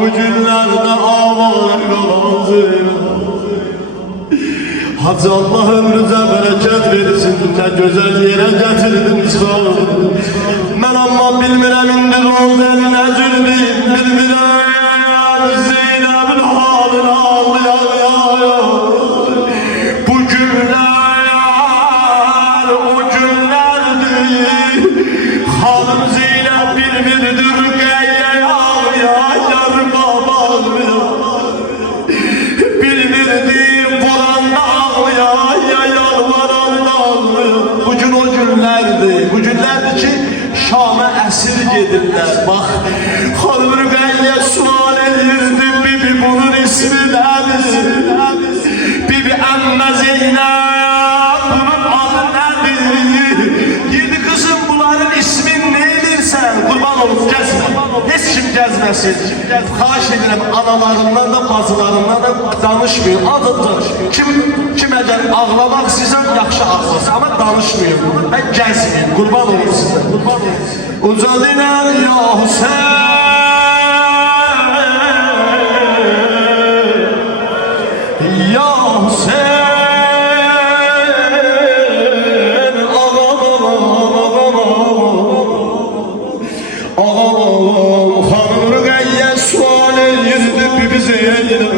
Bu günlerde aman kalazım. Hacı Allah ömrünüze bereket versin. Ne güzel yere getirdiniz kalın. Ben amma bilmirəm indi rozenin əcürdeyim. Bilmirəm Zeynep'in halini ağlayam. Bu günler o günlerdir. Hanım Zeynep bilmirdir geyye ağlayar babam. Bilmirdim Kur'an'da ağlayar yalvaranda ağlayar. Bugün o günlerdi. Bu günlerdi ki Şam'a əsir gedirlər. Bax, Hanım Rüqəyyə sual edirdi, bibi bunun ismi nədir? Bibi Əmmə Zeynəb, bunun adı nədir? Yedi kızım bunların ismin neydirsən? Qurban olub gəzmə, heç kim gəzməsin. Xahiş edirəm, analarından da, bacılarından da danışmıyor. Adıdır, kim əgər ağlamaq istəyirsən, yaxşı ağlasın, amma danışmıyor. Mən gəzməyim, qurban olub sizə. Ucadı ilə ya Hüseyin, ya Hüseyin, ağam, Hanım Rüqəyyə sual edirdi bibi Zeynep.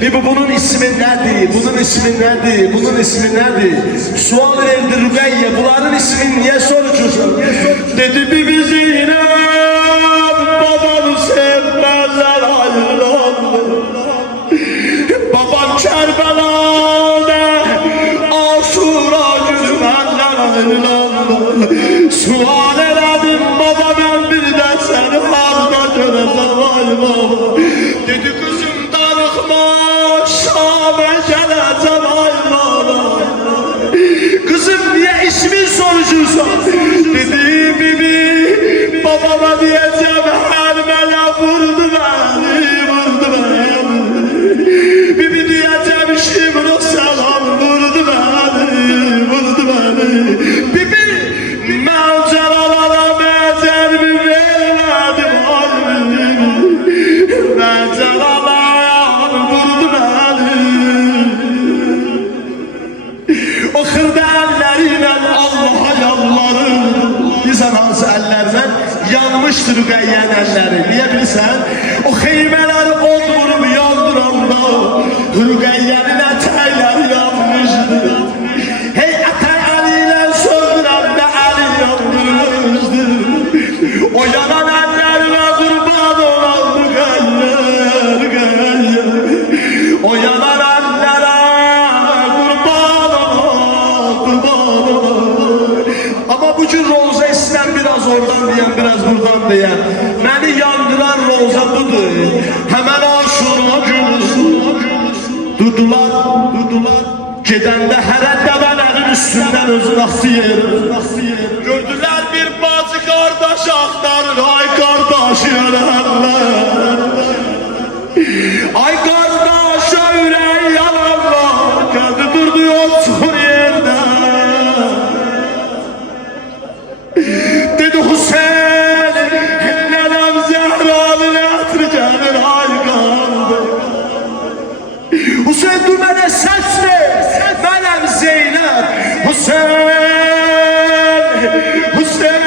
Bibi bunun ismi nədir? Bunun ismi nədir? Bunun ismi nədir? Sual verdi Rüqəyyə, bunların ismini niyə soruyorsun? Dedi bibi Zeynep, babanı sevmezler ayrılandı. Babam Kerbela'da Aşura günü benden ayrılandı. Sual elədim baba, ben bir de seni halda göreceğim ay baba. Dedi kızım darıkma, Şam'a geleceğim ay baba. Kızım niye ismin soruyorsun? Dedi bibi, babama diyeceğim her mele vurdu beni, vurdu beni. Bibi diyeceğim şimdi selam vurdu beni, vurdu beni. Bibi menzeralara becerimi vermedim ay bibi. Menzeralar vurdu beni. O xırda əlləriyle Allah'a yalvarırdı. Bilirsən hansı əllərdən? Yanmışdır Rüqəyyənin əlləri. Niyə bilirsən? O xeymələri od vurub yandıranda Rüqəyyənin ətəkləri yanmışdı. Hey ətək əli ilə söndürəndə əli yanmışdı. O yanan əllərinə qurban olan Rüqəyyə, Rüqəyyə. O yanan əllərə qurban olan, qurban olan. Ama bugün Roza istəyən biraz oradan deyən, biraz buradan deyən. Məni yandıran Roza budur. Hemen Aşura günü durdular. Gedəndə hərə dəvələrin üstündən özün asıyır. Gördülər bir bacı qardaş axtarır, ay qardaş yararlar. Ay qardaş ürək yalanlar, qədi durdu yol çıxır yerdə. Dedi Hüseyin, nənəm Zəhranın ətri gəlir ay qardaş. Hüseyin dur mənə səs ver, mənəm Zeynep. Hüseyin, Hüseyin,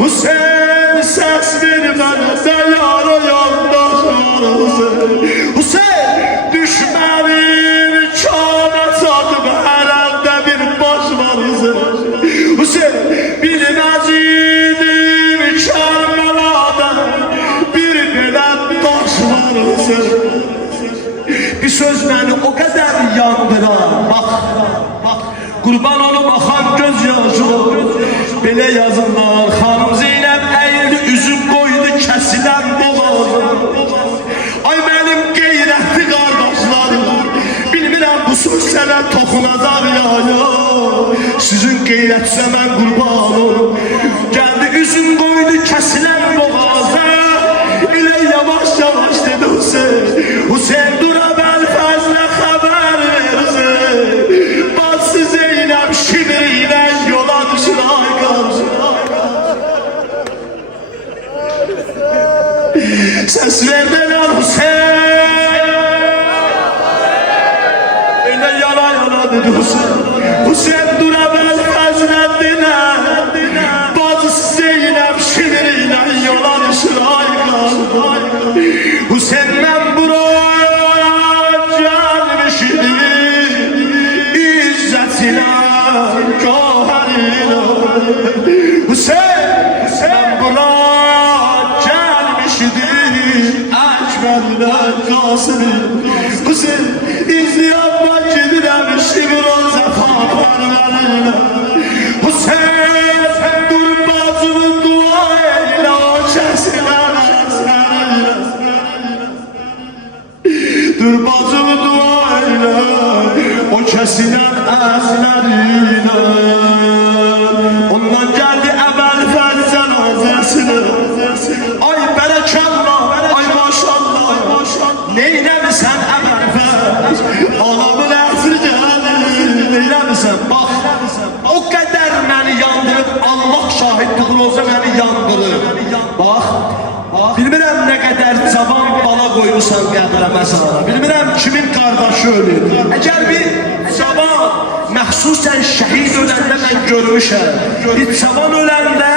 Hüseyin səs ver mənə, dəyara yandaş arası. Hüseyin düşmənin kana çatıb hərəndə bir baş var ise. Hüseyin bilməz idim Kerbela'da bir belə daş var ise. Bir söz beni o kadar yandırar. Bak, kurban olup akan göz yaşına. Belə yazırlar, Xanım Zeynep eğildi, üzüm koydu kesilen boğazına. Ay benim qeyrətli qardaşlarım, bilmirəm bu söz sənə toxunacaq ya. Sizin qeyrətsə mən qurban olum. Gəldi üzüm koydu kesilen boğaza. Elə yavaş yavaş dedi Hüseyin dura Belfaz'la haber versin. Bacısı Zeynep şibiriyle yola düşür ay karşı. Ses verdiler Hüseyin. Öyle yana yana dedi Hüseyin dura Belfaz'la dine. Bacısı Zeynep şibiriyle yola düşür ay karşı. Hüseyin'den buraya gelmişim İzzetine, kahırine. Hüseyin'den buraya gelmişim Ekber'ine, Kasım'ine. Hüseyin izleyenme gidilemişim Roza Fakarlarına. Hüseyin dur bacımın dua eyle o kesine. Dur bacımı dua eyle o kesilen əzlərinə. Ondan geldi əvvəl fəz cənazəsine. Ay bərəkallah, ay maşallah. Neynəmisən əvvəl fəz? Ağlamın əsr gəldi. Neynəmisən? Bak, o qədər məni yandırıb, Allah şahidliğin olsa məni yandırıb. Bak, bilmirəm nə qədər cavan bala qoyursan qəbrə məsəlada. Bilmirəm kimin qardaşı ölür. Əgər bir cavan məxsusən şəhid öləndə mən görmüşəm. Bir cavan öləndə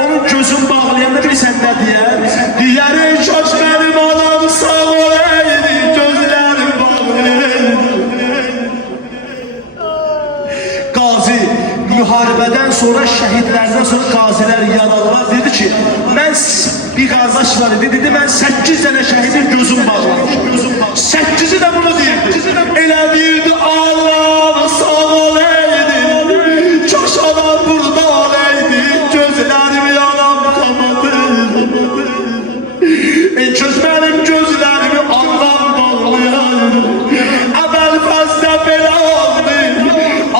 onun gözün bağlayanda bilirsən nə deyər? Deyəri kaç mənim anam sağ olaydı, gözlərim bağlaydı. Qazi müharibədən sonra, şəhidlərdən sonra qazilər yaralılar dedi ki, mən bir qardaş var idi, dedi mən 8 dənə şəhidin gözüm bağlamışım. 8'i de bunu deyirdi. Elə deyirdi Allah'ım sağ olaydı, kaş adam burada olaydı, gözlərimi yalan kapadı. Köz mənim gözlərimi Allah bağlayaydı. Əvvəl fəzdə belə oldu,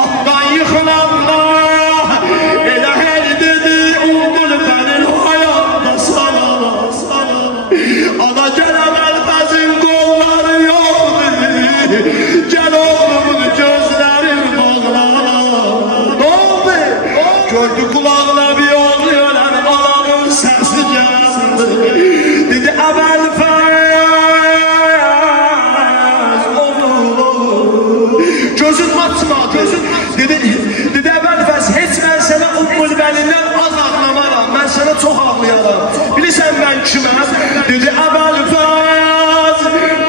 atdan yıxılanlar elə hey dedi, uğul bənin hayatda sana. Ana gəl əvvəl fəzin qolları yoxdur, gəl oğlumun gözlərim bağlar. Ne oldu? Gördü kulağına bir oğlu ölen ananın səsi gəldi. Dedi əvvəl fəz oğul, gözün açmadı. Dedi əvvəl fəz, heç mən sənə ummul bənindən az ağlamaram, mən sənə çox ağlayaram. Bilirsən mən kiməm? Dedi əvvəl fəz,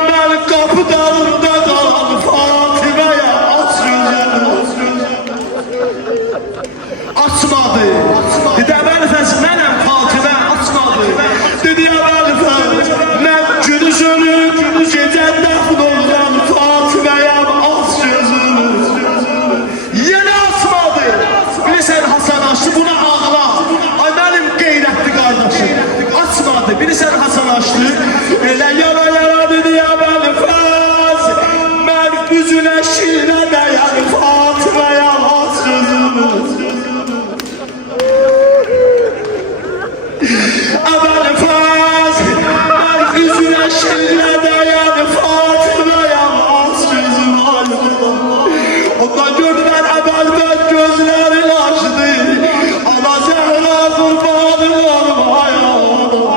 mən qapıdarında qalan Fatiməyə aç gözlərim. Açmadı. Dedi əvvəl fəz, mənəm Fatimə, açmadı. Dedi əvvəl fəz, mən gündüzünün gecə dəfn olunan Fatiməyəm, aç gözümü. Yenə açmadı. Bilirsən Hasan Aşlı buna ağla. Ay mənim qeyrətli qardaşım. Açmadı. Bilirsən Hasan Aşlı elə yana yana dedi əvvəl fəz, mən üzünə şillə dəyən Fatiməyəm, aç gözümü. Əvvəl fəz, mən üzünə şillə dəyən Fatiməyəm, aç gözümü. Ondan gördülər əvvəl fəz gözlərini açdı. Ana Zəhra qurbanım olum hayatım.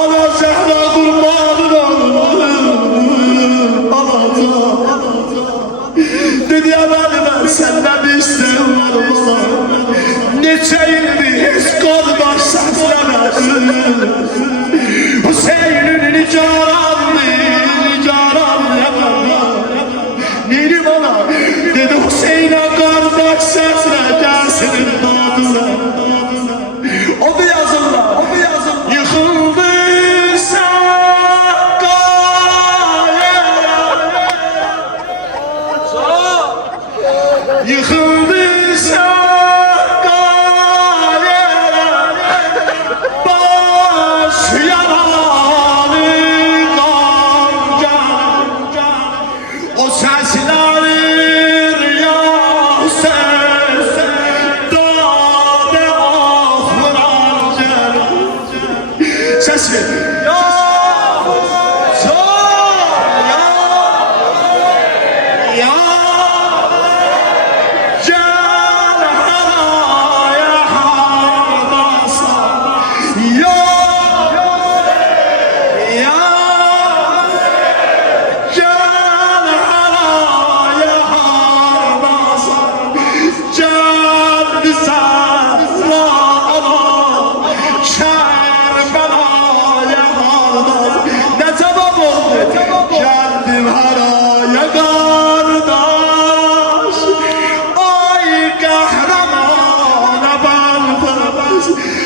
Ana Zəhra qurbanım olum anacığım. Dedi əvvəl mən səndən bir istəyim var. Neçə ildir heç qardaş sesi. Ya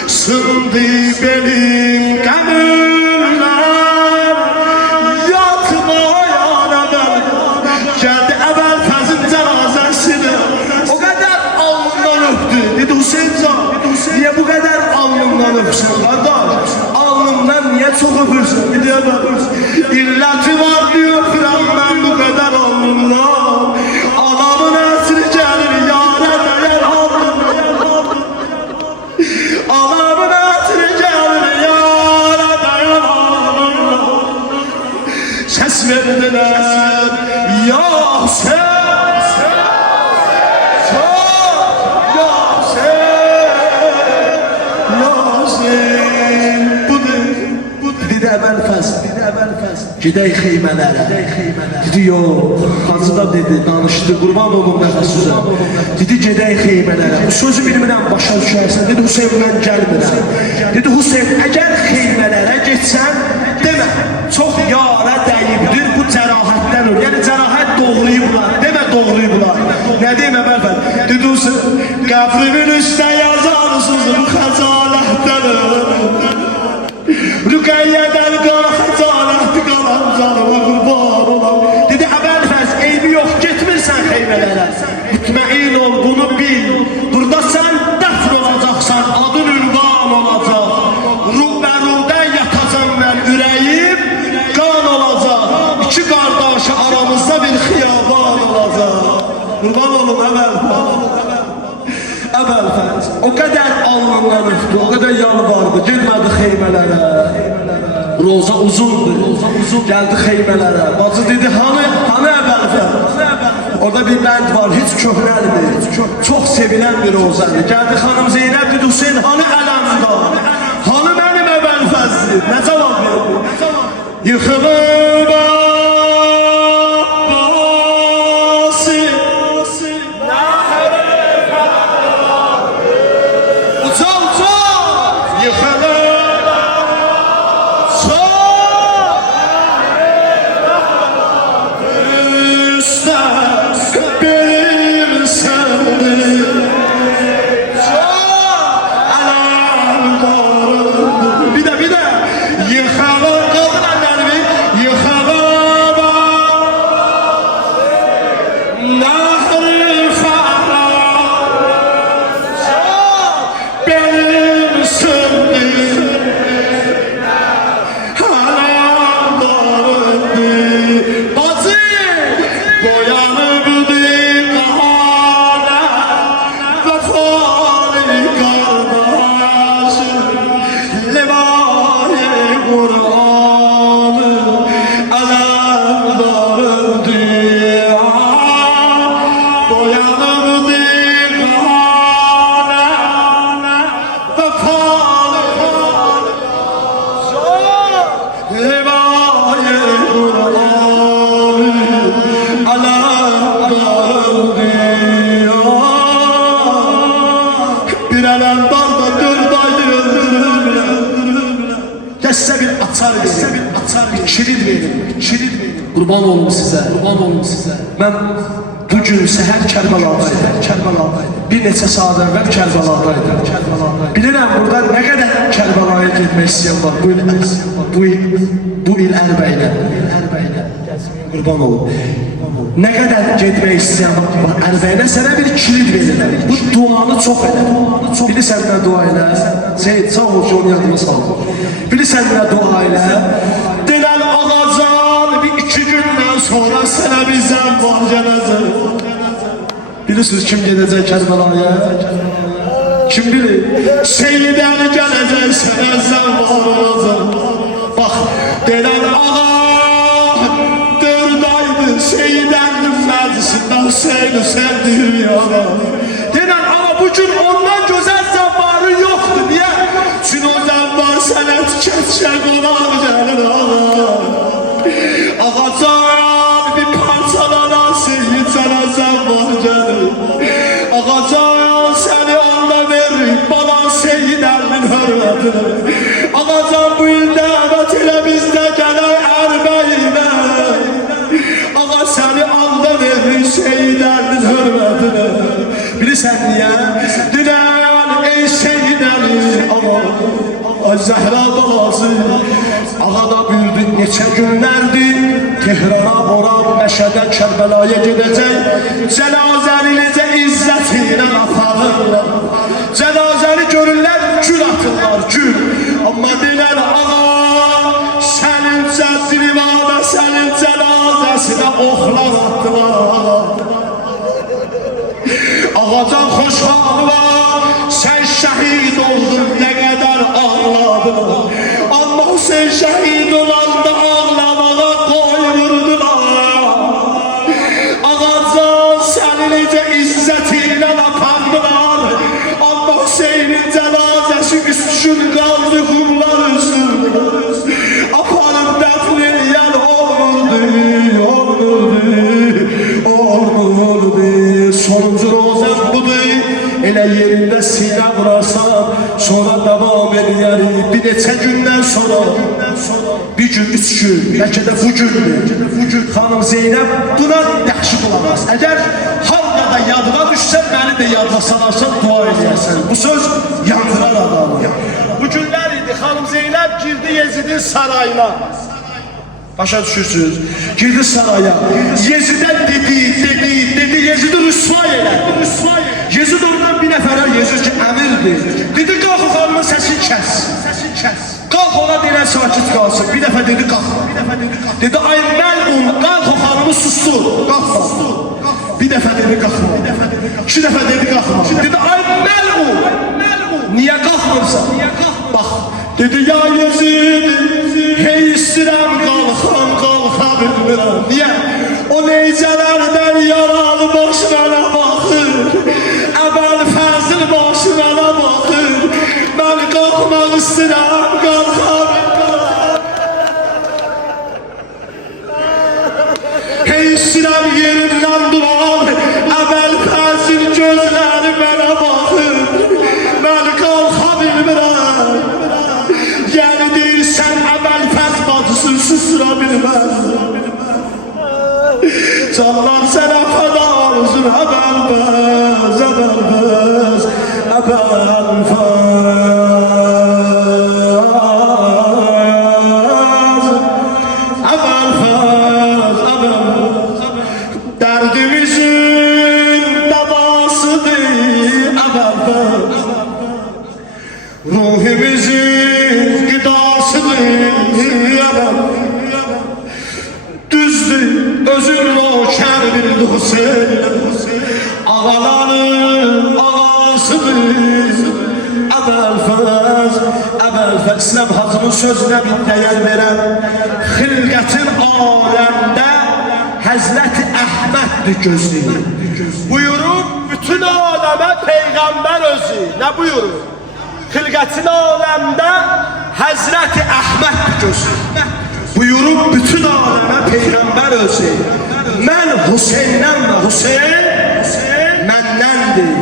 sındı benim gönüller yatmaya neden geldi evvel fazın cenazesini o kadar alnından öptü dedi Hüseyin Can niye bu kadar alnından öpsün kardeş alnından niye çok öpürsün biliyor musun illeti var diyor öpürəm ben bu kadar alnından anamın esri gelir yâre değer alnından ses verdiler ya sen dedi əvvəl fəs gedək xeymələrə dedi yox Hacı da dedi danışdı qurban olun nəfəsüzə dedi gedək xeymələrə bu sözü bilmirəm başa düşərsən dedi Hüseyin mən gəlmirəm dedi Hüseyin əgər xeymələrə getsən demə çox yara dəyibdir bu cərahətdən olur yəni cərahət doğrayıblar demə doğrayıblar nə deyim əvvəl dedi Hüseyin qəbrimin üstə yazarsınız bu xəcalətdən Rüqəyyədən qara xəcalətdi qalan canıma qurban olam dedi əvvəl fəz eybi yox getmirsən xeymələrə mütməin ol bunu bil burada sən dəfn olacaqsan adın ünvan olacaq rubərudə yatacam mən ürəyim qan olacaq iki qardaşı aramızda bir xiyaban olacaq qurban olum əvvəl fəz o qədər alnından öpdü o qədər yalvardı girmədi xeymələrə roza uzundur gəldi xeymələrə bacı dedi hanı əvvəl fəz orada bir bənd var heç köhnəldir çox sevilən bir rozadır gəldi xanım Zeynəb dedi Hüseyin hanı ələmdar hanı mənim əvvəl fəzdir nə cavab verdi yıxılıb size bir atar verin, kilit verin. Kurban olun size. Ben bugün seher Kərbaladaydım. Bir neçə saat əvvəl Kərbaladaydım. Bilirəm burada nə qədər Kərbəlaya getmək istəyən var bu il Ərbəylə. Qurban olun. Nə qədər getmək istəyən var Ərbəylə sənə bir kilit verirlər. Bu duanı çox elə. Bilirsən nə dua elə? Seyid sağ ol ki onu yadıma saldım. Bilirsən nə dua elə? Denən ağacan bir 2 gündən sonra sənə bizdən var cənazə. Bilirsiniz kim gedəcək Kərbəlaya? Kim bilir? Seyid Əli gələcək sənə zən var olacaq. ay Zəhra balası. Ağa da bildi neçə günlərdir Tehrana, Oran, Məşədə, Kərbəlaya gedəcək. Cənazəni necə izzəti ilə aparırlar. Cənazəni görürlər, gül atırlar, gül. Amma deyilər ağa, sənin cəzrivada, sənin cənazəsinə oxlar attılar. Ağacan xoşhal var, sən şəhid oldun, nə qədər ağladın. Amma sən şəhid olanda ağlamağa qoymurdular. Ağacan səni necə izzətinlə apardılar. Amma Hüseynin cənazəsi üstün qaldı qumlar üstündə. Aparıb dəfn eləyən olmurdu. Sonuncu rozən budur. Elə yerində sinə vurarsan, sonra davam edərik. Bir neçə gündən sonra, bir gün, 3 gün, bəlkə də bugün xanım Zeynəb buna yaxşı bulamaz. Əgər halda da yadına düşsə, məni də yadına salarsan, dua edəyəsən. Bu söz yandırar adamı. Bu günlər idi, xanım Zeynəb girdi Yezidin sarayına. Başa düşürsünüz, girdi saraya. Yezidən dedi, Yezidi rüsvay elədi. Yezid oradan bir nəfərə Yezid ki, əmirdir. Dedi, qalx xanımın səsini kəs. Qalx ona deyilən sakit qalsın. Bir dəfə dedi, qalx. Dedi, ay məlum, qalx xanımı sustur. Qalxma. Bir dəfə dedi, qalxma. 2 dəfə dedi, qalxma. Dedi, ay məlum, niyə qalxmırsan? Bax, dedi, ya Yezid, hey istirəm qalxam, qalxa bilmirəm. Niyə? O neycələrdən yaralı başlara baxır. Əbəl fəzil başlara baxır. Mən qalxmaq istirəm, qalxa bilmirəm. Hey istirəm yerimdən duran, əbəl fəzil gözləri mənə baxır. Mən qalxa bilmirəm. Yəni deyirsən, əbəl fəz bacısın, susura bilməz. Canlar sənə fəda olsun, əbəl fəz. Dərdimizin davasıdır, əbəl fəz. Ruhimizin qidasıdır, əbəl. Düzdür, özün nokər bildi Hüseyin. Ağaların ağasıdır, əbəl fəz. İslam Hacının sözünə bir dəyər verəm. Xilqətin aləmdə Həzrəti Əhməddir gözü. Buyurub bütün aləmə Peyğəmbər özü. Nə buyurur? Xilqətin aləmdə Həzrəti Əhməddir gözü. Buyurub bütün aləmə Peyğəmbər özü. Mən Hüseyndən və Hüseyn məndəndir.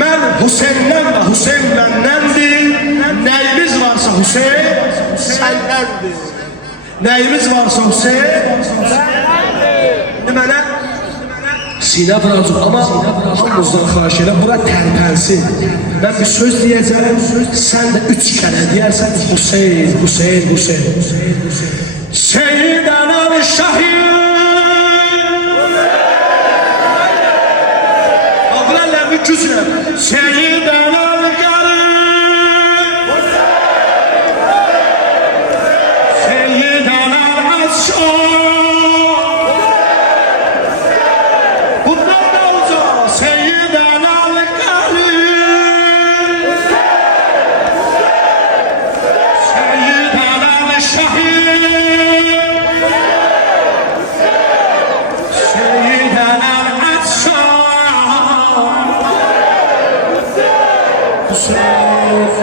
Mən Hüseyndən və Hüseyn məndəndir. Nəyimiz varsa Hüseyn səndəndir. Nəyimiz varsa Hüseyn səndəndir. Mənə sinə vuracaq, amma hamımızdan xahiş elə, bura tərpənsin. Mən bir söz deyəcəm, sən də 3 kərə deyərsən, Hüseyn, Hüseyn, Hüseyn. Seyyidənəm şəhid. Ağlarlarını güclə. Seyyidənəm qərib. Seyyidənəm əşşar.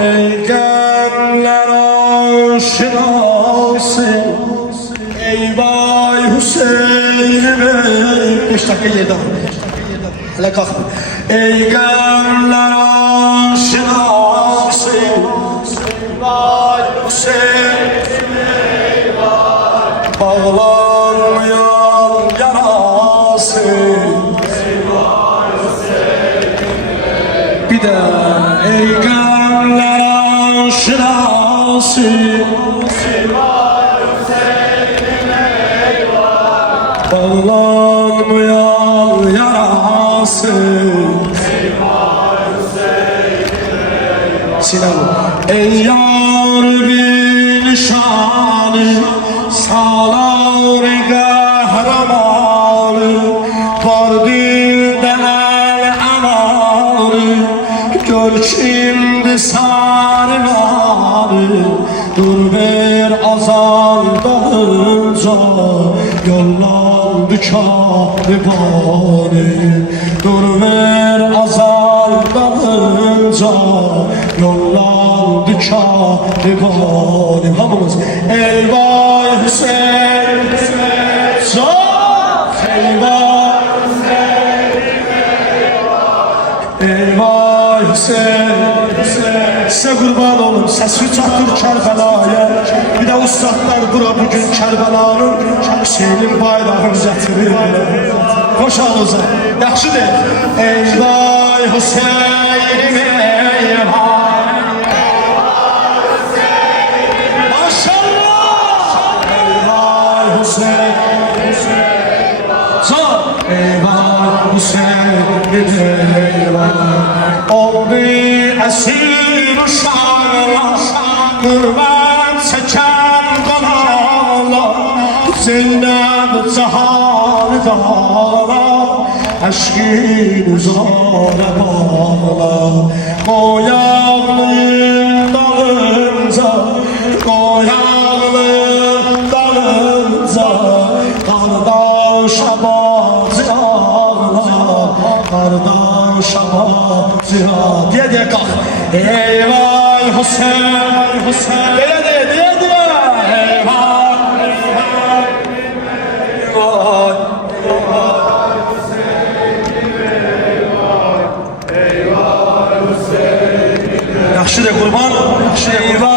Peygamber aşinası, ey vay Hüseyin'im. 5 dakika yedi. Hele kalk. Peygamber aşinası, ey vay Hüseyin'im, ey vay. Bağlanmayan yarası, ey vay Hüseyin'im, ey vay. Bir de ey gamler aşinası. Bağlanmayan yarası. Sinan, ey yar bir nişanı, sağlar kahramanı, var dilde el amanı, gör şimdi sarılanı, dur bir azal dalınca, yollandı kahramanı, dur bir azal dalınca, yollandı kahramanı. Hamımız Elvay Hüseyin, zor Elvay Hüseyin, Elvay Hüseyin. Size kurban olun, sesi çatır Kərbəlaya. Bir de ustadlar bura bugün Kərbəlanın Hüseynin bayrağını gətirir. Hoş alınıza, yaxşı deyil. Elvay Hüseyin'im eyvay, maşallah. Elvay Hüseyin, zor Elvay Hüseyin'im eyvay. Oldu esir uşağlar, qürbət çəkən qanalar, Zeynəb cahanı dağlar, əşkin üzara bağlar. Qoyağlıyım dalınca, qoyağlıyım dalınca, qardaşa bazı ağlar, qardaşa bazı ağlar. Diye qalx. Eyvay Hüseyin, Hüseyin. Diye. Eyvay, eyvay, eyvay. Yaxşı de qurban, yaxşı de qurban.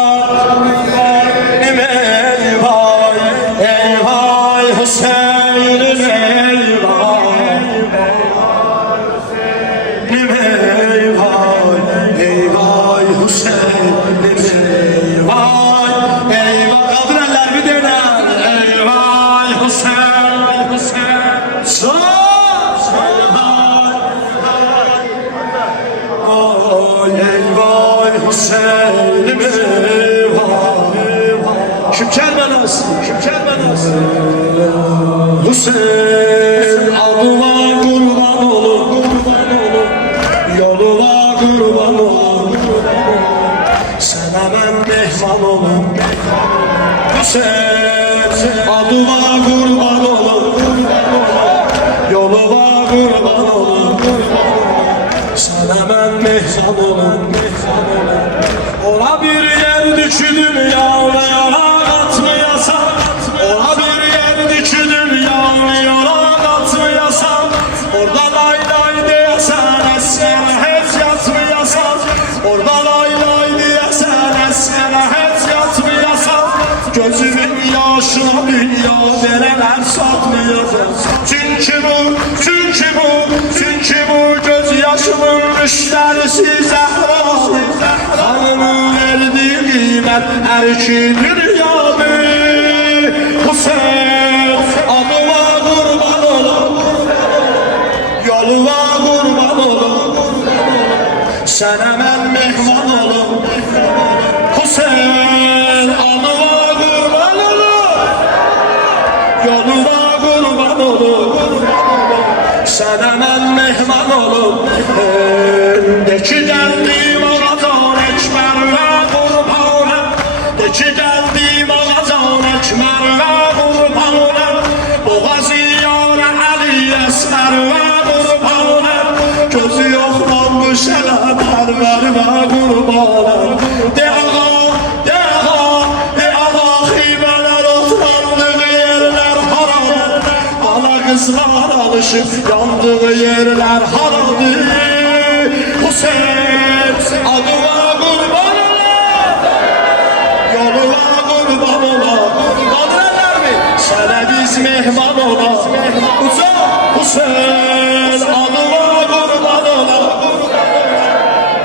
Eyvay, eyvay Hüseyin'im eyvay, eyvay, eyvay Hüseyin'im eyvay, eyvay. Kaldır eller bir döner. Eyvay Hüseyin, Hüseyin. Sağ, oy eyvay Hüseyin'im eyvay. Kim Kərbəlası, kim Kərbəlası. Hüseyin adına kurban olur, kurban olur. Yoluna kurban olur, sana ben mehman olur. Hüseyin adına kurban olur, yoluna kurban olur. Sana ben mehman olur. Ola bir yer düşüdüm yağlı yola atmayasam, ola bir yer düşüdüm yağlı yola atmayasam, orada lay lay diyesen esene hiç yatmayasam, orada lay lay diyesen esene hiç yatmayasam, gözümün yaşına dünya dereler satmayasam. Çünkü bu göz yaşımın müşterisi Zəhra, kanımın verdiği kıymet her iki dünyadır. Hüseyin adıma kurban olur, yoluma kurban olur, sana ben mehman olur. Hüseyin adıma kurban olur, yoluma kurban olur, sana ben mehman olur. De ki geldim ağacan ekber ve kurbanım, de ki geldim ağacan ekber ve kurbanım, boğazı yâre Ali Esmer ve kurbanım, gözü yoklanmış hele perver ve kurbanım. De ağa, himeler otandığı yerler haram, ana kızlar alışıp yandığı yerler haramdır. Hüseyin adıma kurban ola, yoluna kurban ola. Kaldırırlar mı? Sana biz mehman ola. Hüseyin adıma kurban ola,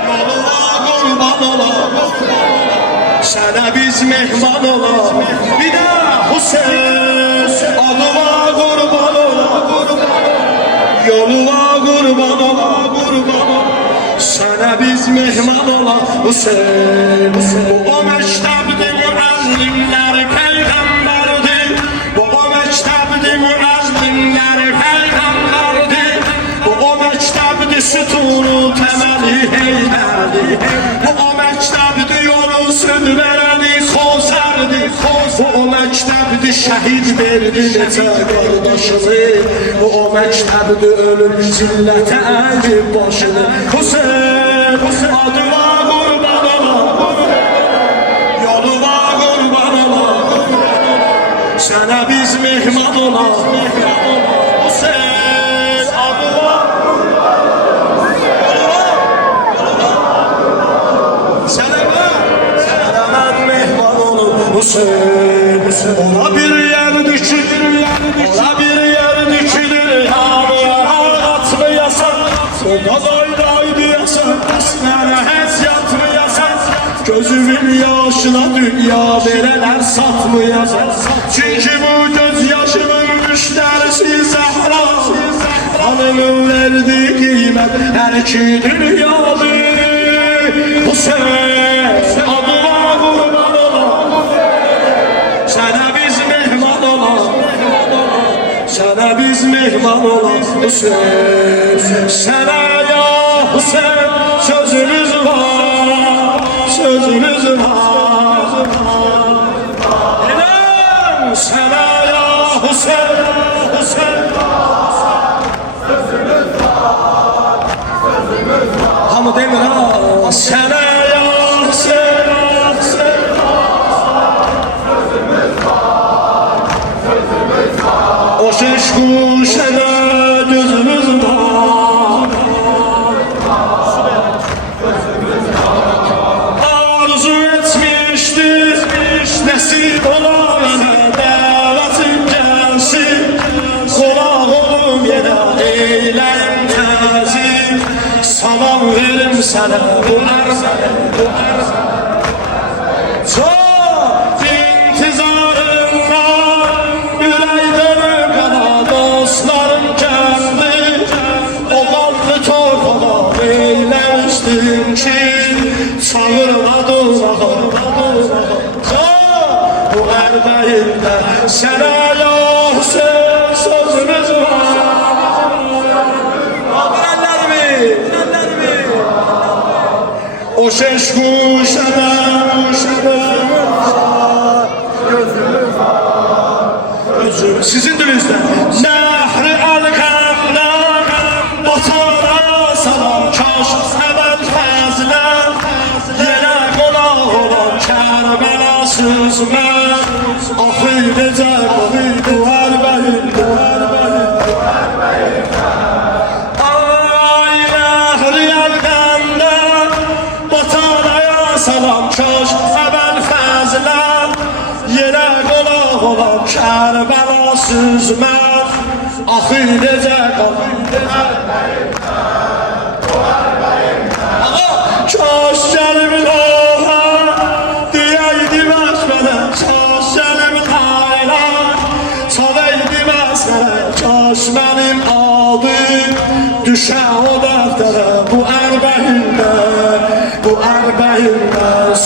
yoluna kurban ola. Sənə biz mehman olaq. Bir də Hüseyin adıma qurban olaq. Yoluna qurban olaq. Sənə biz mehman olaq Hüseyin. Bu o məktəbdir müəllimlər peyğəmbərdir. Bu o məktəbdir müəllimlər peyğəmbərdir. Bu o məktəbdir sütunu təməli heydərdir. Bu o məktəbdir yolu süd verəni xosərdir. Bu o məktəbdir şəhid verdi necə qardaşını. Bu o məktəbdir ölüm zillətə əyib başını. Hüseyin adıma qurban olaq. Yoluna qurban olaq. Sənə biz mehman olaq. Hüseyin adıma Sənə mən mehman olub Hüseyin. Ona bir yer düşülür, ona bir yer düşülür. Ağlatmayasan, ona doydaydıyasan, əsmərə həz yatmayasan. Gözümün yaşına dünya verələr satmayasan. Çünki bu göz yaşının müştərisi Zəhra. Hanımın verdiği qiymət hər iki dünyadır. Hüseyin adıma qurban olaq. Sənə biz mehman olaq. Sənə biz mehman olaq Hüseyin. Sənə ya Hüseyin sözümüz var. Sözümüz var. Sənə ya Hüseyin. Hamı demir ha. Sənə ya Hüseyin. O şeş kuşana gözümüz var. Arzu etmiştir nesip olana davetin gelsin. Qonaq olum yenə eyləyim təzim. Salam verim sənə bu çok intizarım var. Ürəkdən qana dostlarım gəldi. O qanlı torpağa eyləmişdim ki çağırmadım bu ərbəyində sənə ya Hüseyin sözümüz var. O şeş kuşana gözümüz var. Sizin dilinizde Nəhri əl-qəmlə batara salam kaş əvəl fəzlə. Yenə qonaq olan Kərbəla süzmə. Axı necə bu ərbəyin. Ay Nəhri əl-qəmlə salam kaş əvəl fəzlə. Yenə qonaq olan Kərbəla süzmə. Axı necə kaş gəlim oha deyəydi məşmənə. Kaş gəlim qayla çalaydı məsələ. Kaş mənim adım düşə o dəftərə. Bu ərbəyində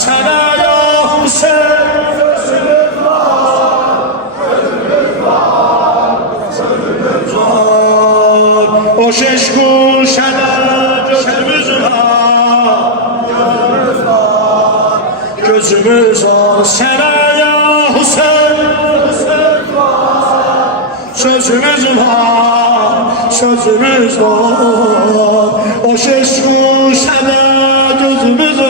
sənə ya Hüseyin sözümüz var. O şeş kuşana gözümüz var. Gözümüz var. Sənə ya Hüseyin sözümüz var. Sözümüz var. O şeş kuşana gözümüz var.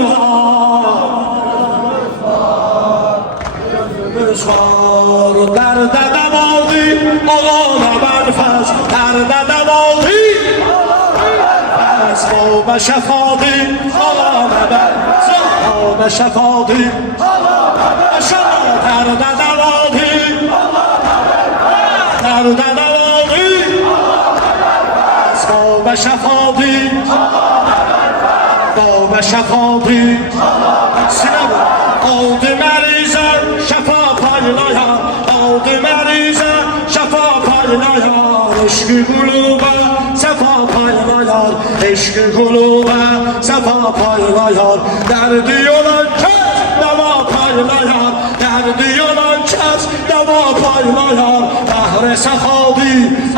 Dərdədən oldu olana bərfəz. Dərdədən oldu Tövbə şəfadı olana bərfəz. Tövbə şəfadı dərdədən oldu. Dərdədən oldu Tövbə şəfadı Tövbə şəfadı Sinəvə oldu mən quluba səfa paylayar, eşqi quluba səfa paylayar, dərdi olan kəs dəva paylayar, dərdi olan kəs dəva paylayar, bəhr-i səxavi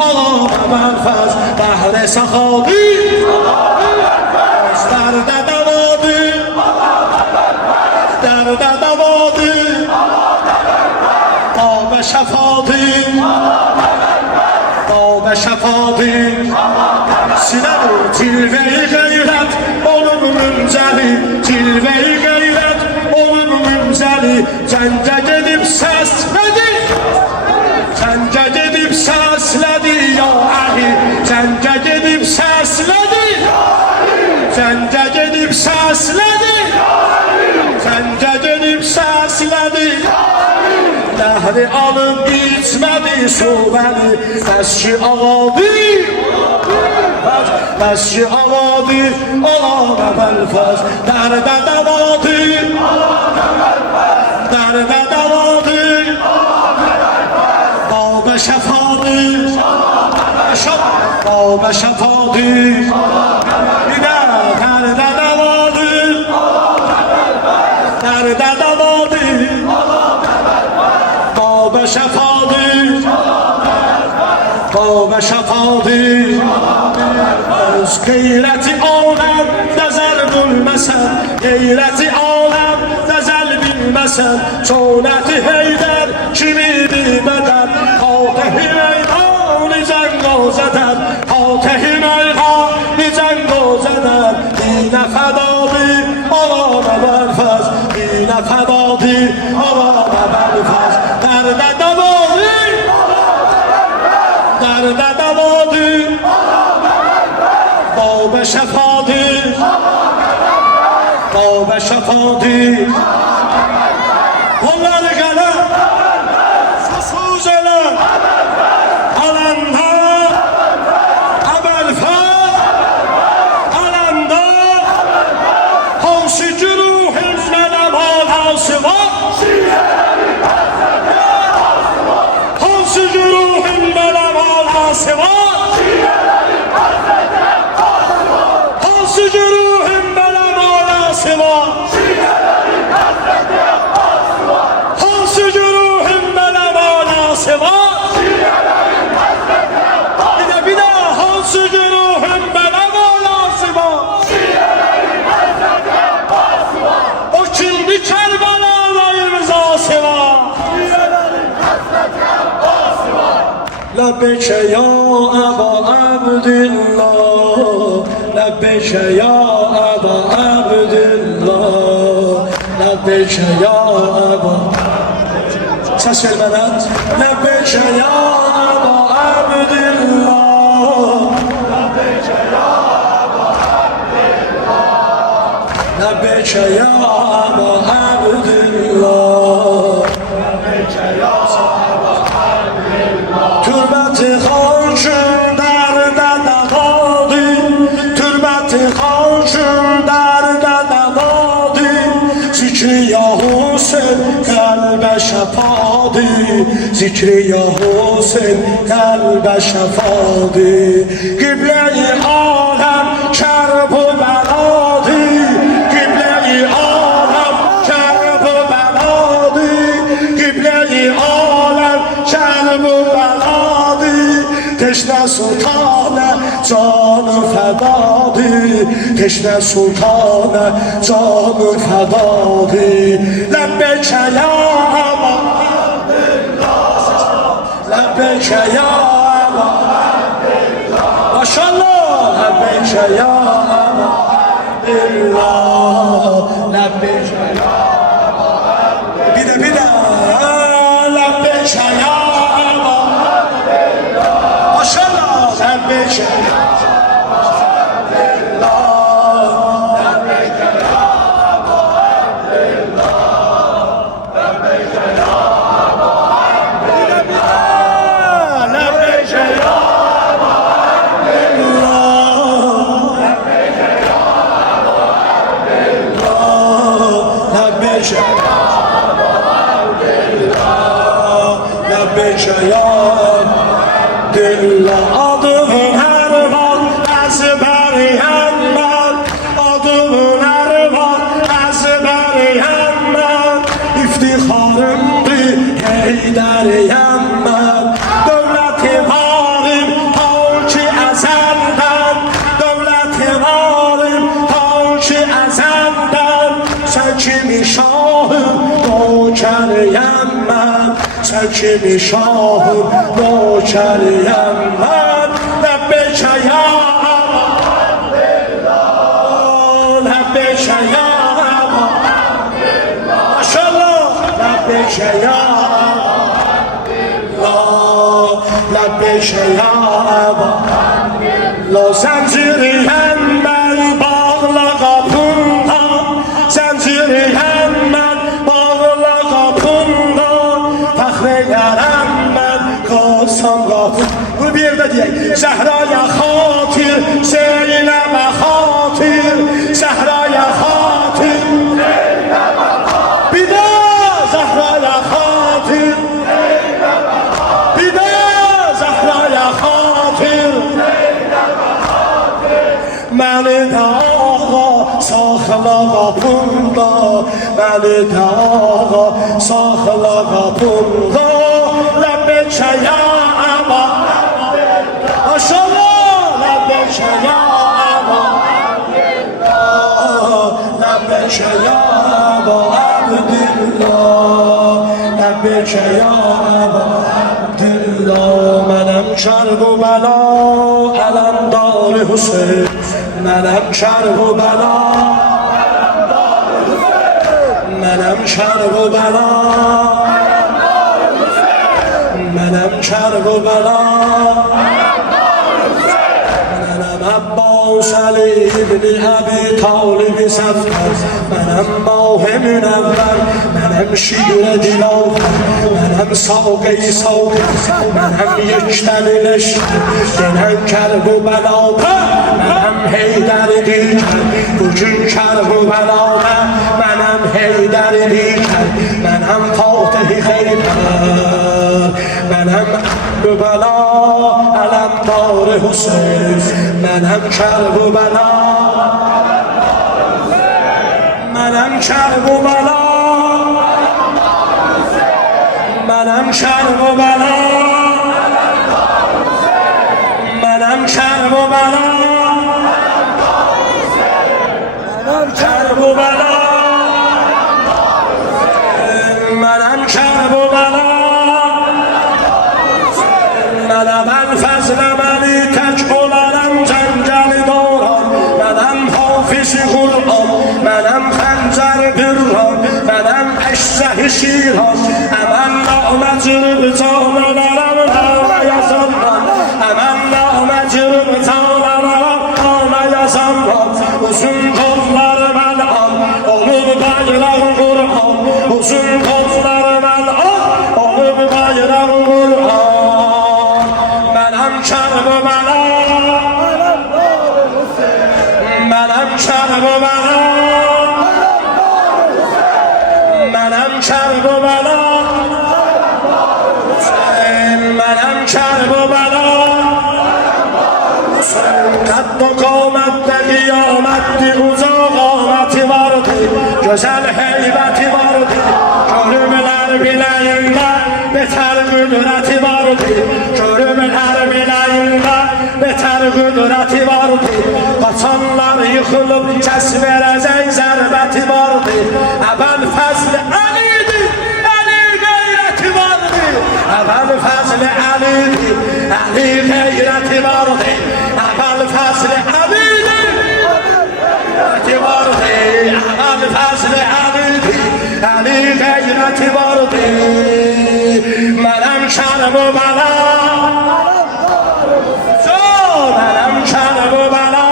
alamə mənfəz, bəhr-i səxavi dərdə dəvadır, dərdə dəvadır, bab-ı şəfadır, bab-ı şəfadır, sinədir cilvə-i qeyrət, onun mümcəli, cilvə-i qeyrət, onun mümcəli, cəngə gedib səslədi, cəngə gedib səslədi, ya Əli, cəngə gedib səslədi, cəngə gedib səslədi, cəngə gedib səslədi, nəhri alıb içmədi suvəni, bəs ki ağadır, bəs ki ağadır, alamə mənfəz, dərdə dəvadır, dərdə dəvadır, bab-ı şəfadır, bab-ı şəfadır, bir də dərdə dəvadır, dərdə dəvadır, bab-ı şəfadır, bab-ı şəfadır, öz qeyrəti aləm nəzər bilməsən, qeyrəti aləm nəzər bilməsən, çonəti heydər kimidir bədər, Fatih-i meydan cəngazədər, Fatih-i meydan cəngazədər, dinə fədadır, alamə mənfəz, dinə fədadır, alamə mənfəz, dərdə dəvadır, dərdə dəvadır, bab-ı şəfadır, bab-ı şəfadır, onları qələm, susuz elə, alanda, əvvəlfəz, alanda, hansı güruhin mənəm alası var, hansı güruhin mənəm alası var, hansı güruhin mənəm alası var, hansı güruhin mənəm alası var, bir də hansı güruhin mənəm alası var, o kimdir Kərbəlalı imzası var, Ləbbeyke ya Əba Əbdillah, Ləbbeyke ya Əba Əbdillah, Ləbbeyke ya Əba, səs ver mənə, Ləbbeyke ya Əba Əbdillah, Ləbbeyke ya Əba Əbdillah, Ləbbeyke ya Əba Əbdillah, Ləbbeyke ya Əba Əbdillah, türbəti xanşın dərdə dəvadır, türbəti xanşın dərdə dəvadır, zikri ya Hüseyin qəlbə şəfadır, zikri ya Hüseyin qəlbə şəfadır, qiblə-i aləm kərb-ı bəladır, qiblə-i aləm kərb-ı bəladır, qiblə-i aləm kərb-ı bəladır, teşnə sultanə canı fədadır, teşnə sultanə canı fədadır, Ləbbeyke ya Əba Əbdillah, Ləbbeyke ya Əba Əbdillah, maşallah, Ləbbeyke ya Əba Əbdillah, Ləbbeyke ya Əba Əbdillah, bir də Ləbbeyke ya Əba Əbdillah, maşallah, Ləbbeyke ya Əba Əbdillah, Ləbbeyke ya Əba Əbdillah, Ləbbeyke ya Əba Əbdillah, Ləbbeyke ya Əba Əbdillah, Ləbbeyke ya Əba Əbdillah, Ləbbeyke ya Əba Əbdillah, Ləbbeyke ya Əbdillah, adı Heydəriyəm mən. Dövləti varım ta ki əzəldən, dövləti varım ta ki əzəldən. Sən kimi şahım nökəriyəm mən, sən kimi şahım nökəriyəm mən. Ləbbeyke ya Ləbbeyke ya Maşallah Ləbbeyke ya Ləbbeyke ya Zənciriyəm mən bağla qapında, zənciriyəm mən bağla qapında. Fəxr edərəm mən qalsam qapında. Bunu bir yerdə deyək. Zəhraya xatir, Zeynəbə xatir, Zəhraya xatir, Zeynəbə xatir. Bir də Zəhraya xatir, Zeynəbə xatir. Bir də Zəhraya xatir, Zeynəbə xatir. Məni də ağa saxla qapında, məni də ağa saxla qapında. Ləbbeyke ya Əba Maşallah Ləbbeyke ya Əba Ləbbeyke ya Əba Abdillah, Ləbbeyke ya Əba Abdillah. Mənəm Kərbəla ələmdar Hüseyn, mənəm Kərbəla, mənəm Kərbəla, mənəm Kərbəla. Mənəm Abbas Əli ibn Əbi Talib Səfər, mənəm Mah-ı Münəvvər, mənəm şir Dilavər, mənəm Saqi Saqi, mənəm yekdəli leşkər, denən Kərbəladə, mənəm Heydər digər. Bugün Kərbəladə mənəm Heydər digər, mənəm Fatih Xeybər, mənəm Kərbəla ələmdar Hüseyn, mənəm Kərbəla, mənəm Kərbəla, mənəm Kərbəla, mənəm Kərbəla, mənəm Kərbəla, mənəm Kərbəla. Mənəm Əlfəzlə məni tək olarəm cəngəli doran, mənəm hafiz-i Qur'an, mənəm xəncər qırran, mənəm əşzəh-i şiran. Əmən namə cürüb canlarəm namə yazandan, əmən namə cürüb canlarəm namə yazandan. Uzun qolları məl'an olub bayraq Qur'an, uzun qolları məl'an olub bayraq Qur'an. Mənəm Kərbəla, mənəm Kərbəla, mənəm Kərbəla, mənəm Kərbəla. Qədd və qamətdə qiyamətdir, uca qaməti vardır, gözəl heybəti vardır. Görümlər biləyində betər qüdrəti vardır, görümlər biləyində betər qüdrəti vardır. Qaçanlar yıxılıb kəs verəcək zərbəti vardır. Əbəl fəzli Əlidir, Əli qeyrəti vardır. Əbəl fəzli Əlidir, Əli qeyrəti vardır. Əbəl fəzli Əlidir, qeyrəti vardır. Əbəl fəzli Əlidir, Əli qeyrəti vardır. Mənəm Kərbəla, mənəm Kərbəla,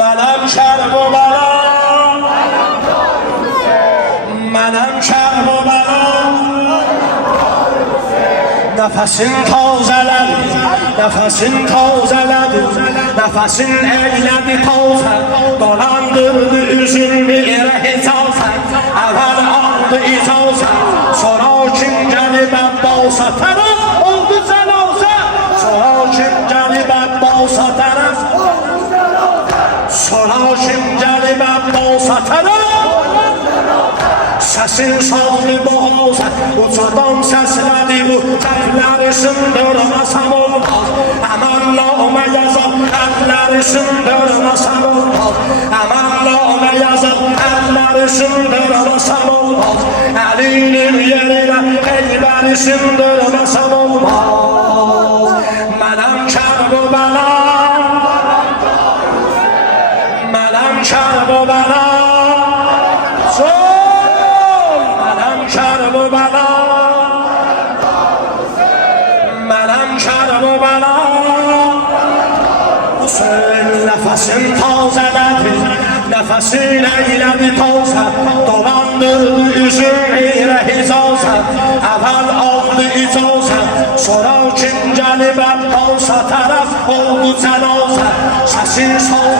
mənəm Kərbəla, mənəm Kərbəla. Nəfəsin tazələdir, nəfəsin tazələdir, nəfəsin eylədi tazə, dolandırdı üzümü irə hicazət. Əvvəl aldı icazət, sonra kim gəlib Əbbasa tərəf oldu cənazət. Sonra kim gəlib Əbbasa tərəf oldu cənazət. Sonra kim gəlib Əbbasa tərəf oldu cənazət. Səs Səsin saldı boğazə, ucadan səslədi bu təkləri sındırmasam olmaz. Əməllamə yazar, əlləri sındırmasam olmaz. Əməllamə yazar, əlləri sındırmasam olmaz. Əlinin yerinə qeybəri sındırmasam olmaz. Mənəm Kərbəlayı, mənəm Kərbəlayı, mənəm Kərbəlayı, mənəm Kərbəlayı. Hüseyn nəfəsin tazələdi, nəfəsin eylədi tazə, dolandırdı üzüm ilə hicazə. Əvvəl aldı icazə, sonra kim gəlib əltansa tərəf oldu cənazə. Səsin sal